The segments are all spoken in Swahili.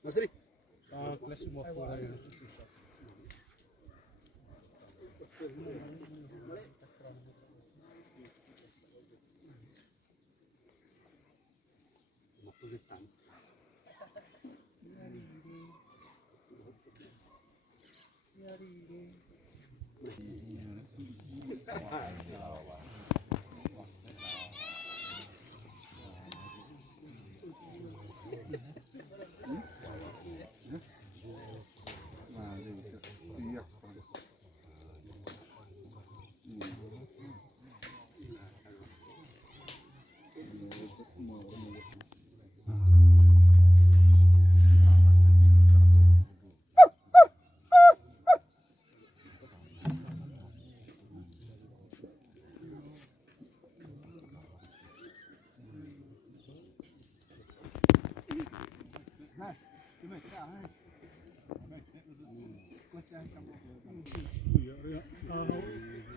Nasri? Kelas semua orang. Makuzitan.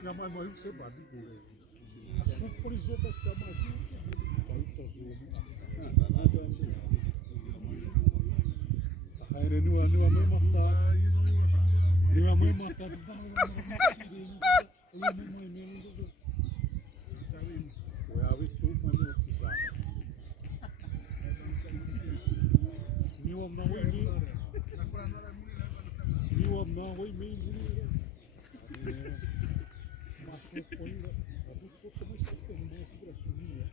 Ja, maar maar se badi gure. Super iso pas tama ki. Tahu pas zoom. Hayre nu ame mata. Nu ame mata. Wa awi tu mane kisa. Ni wa na wi ni. Ni wa na wi ni. Poi adulto come sempre non è sicuro assumere